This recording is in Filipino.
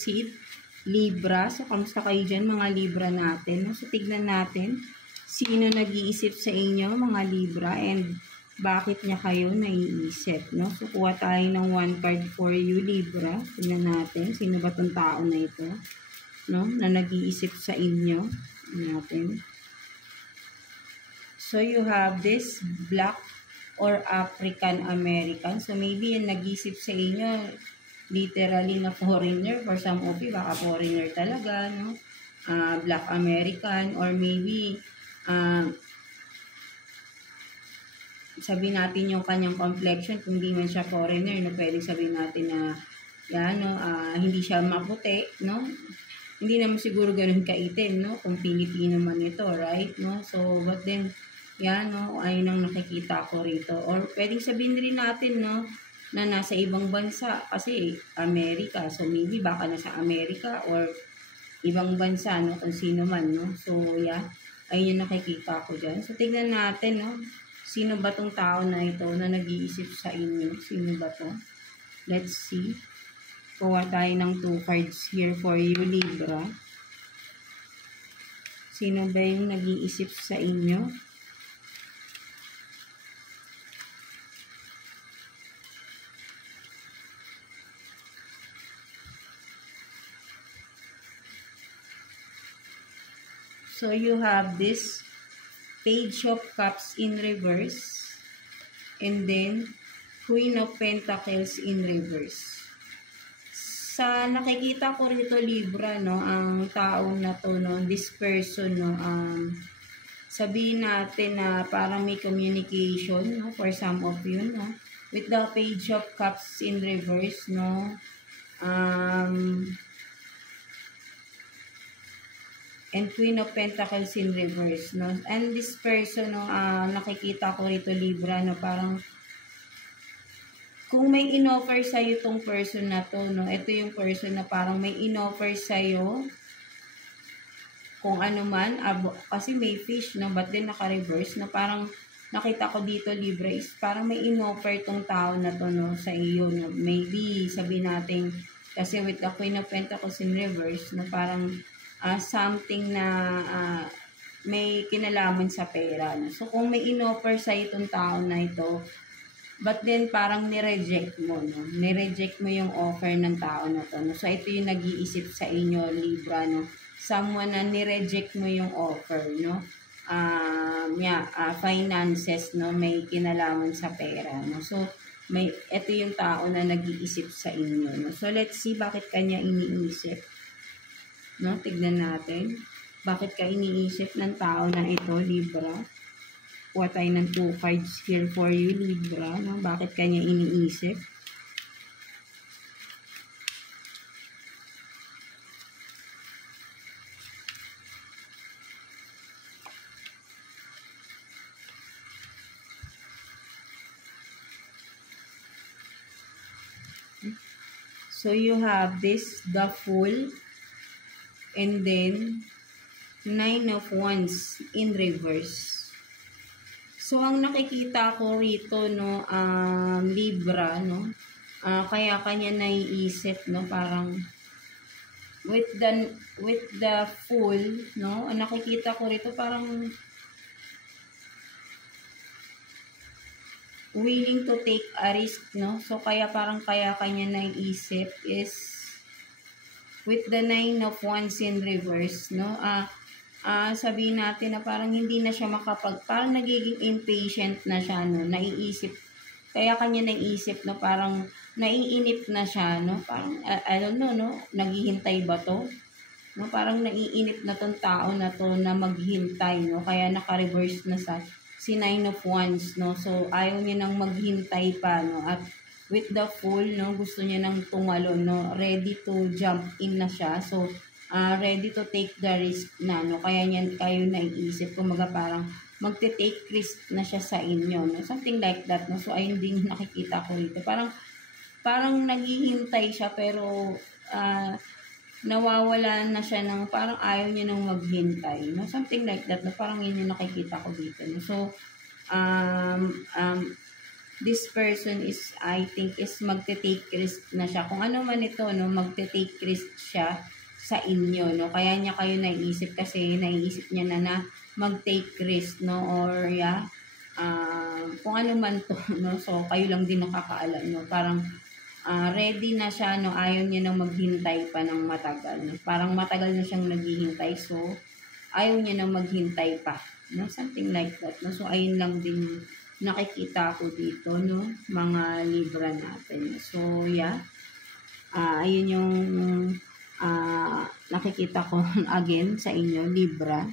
proceed. Libra. So, kamusta kayo dyan mga Libra natin? No? So, tignan natin sino nag-iisip sa inyo mga Libra and bakit niya kayo naiisip. No? So, kuha tayo ng one card for you Libra. Tignan natin sino ba tong tao na ito, no? Na nag-iisip sa inyo. Natin. So, you have this Black or African American. So, maybe yung nag-iisip sa inyo literally na foreigner. For some of you, baka foreigner talaga, no? Black American, or maybe, sabihin natin yung kanyang complexion, kung hindi man siya foreigner, no? Pwedeng sabihin natin na, yan, no? Hindi siya maputi, no? Hindi naman siguro ganun kaitim, no? Kung Pilipino man ito, right? No? So, but then, yan, no? Ayun ang nakikita ko rito. Or pwedeng sabihin rin natin, no? Na nasa ibang bansa kasi Amerika. So, maybe baka nasa Amerika or ibang bansa, no? Kung sino man, no? So, yeah. Ayun yung nakikita ko dyan. So, tignan natin, no? Sino ba tong tao na ito na nag-iisip sa inyo? Sino ba to? Let's see. Kuha tayo ng 2 cards here for you, Libra. Sino ba yung nag-iisip sa inyo? So, you have this Page of Cups in reverse. And then, Queen of Pentacles in reverse. Sa nakikita ko rito, Libra, no, ang tao na to, no, this person, no, sabihin natin na parang may communication, no, for some of you, no, with the Page of Cups in reverse, no, and Queen of Pentacles in reverse, no? And this person, no, nakikita ko rito, Libra, no, parang kung may in-offer sa'yo itong person na to, no, ito yung person na parang may in-offer sa'yo, kung ano man, kasi may fish, no, but then naka-reverse, no, parang nakita ko dito, Libra, is parang may in-offer itong tao na to, no, sa iyo, no, maybe, sabihin natin, kasi with the Queen of Pentacles in reverse, no, parang, something na may kinalaman sa pera. No? So, kung may in-offer sa itong tao na ito, but then parang nireject mo. No? Nireject mo yung offer ng tao na to. No? So, ito yung nag-iisip sa inyo, Libra. No? Someone na nireject mo yung offer. No? Finances, no? May kinalaman sa pera. No? So, ito yung tao na nag-iisip sa inyo. No? So, let's see bakit kanya iniisip. No, tignan natin. Bakit ka iniisip ng tao na ito, Libra? Kuha tayo ng 2 cards here for you, Libra. No? Bakit kanya iniisip? So, you have this, the Fool. And then, 9 of Wands in reverse. So, ang nakikita ko rito, no, Libra, no, kaya kanya naiisip, no, parang, with the Fool, no, ang nakikita ko rito, parang, willing to take a risk, no, so, kaya kanya naiisip is, with the 9 of Wands in reverse, no, sabihin natin na parang hindi na siya parang nagiging impatient na siya, no, naiisip, kaya kanya naiisip, no, parang naiinip na siya, no, parang, I don't know, no, naghihintay ba to, no, parang naiinip na tong tao na to na maghintay, no, kaya naka-reverse na si 9 of Wands, no, so ayaw niya nang maghintay pa, no, at with the Fool, no, gusto niya nang tumalon, no, ready to jump in na siya. So, ready to take the risk na, no, kaya kayo naiisip, kumaga parang magte-take risk na siya sa inyo, no, something like that, no. So, ayun din nakikita ko rito. Parang naghihintay siya, pero, nawawala na siya ng, parang ayaw niya nang maghintay, no, something like that, no, parang yun yung nakikita ko dito, no. So, this person is, I think, is magte-take risk na siya. Kung ano man ito, no, magte-take risk siya sa inyo, no. Kaya niya kayo naiisip kasi naiisip niya na mag-take risk, no, or kung ano man to, no. So, kayo lang din nakakaalam, no. Parang ready na siya, no. Ayaw niya nang maghintay pa ng matagal, no. Parang matagal na siyang naghihintay, so ayaw niya nang maghintay pa, no. Something like that, no. So, ayun lang din nakikita ko dito, no, mga Libra natin. So, ayun yung nakikita ko again sa inyo, Libra.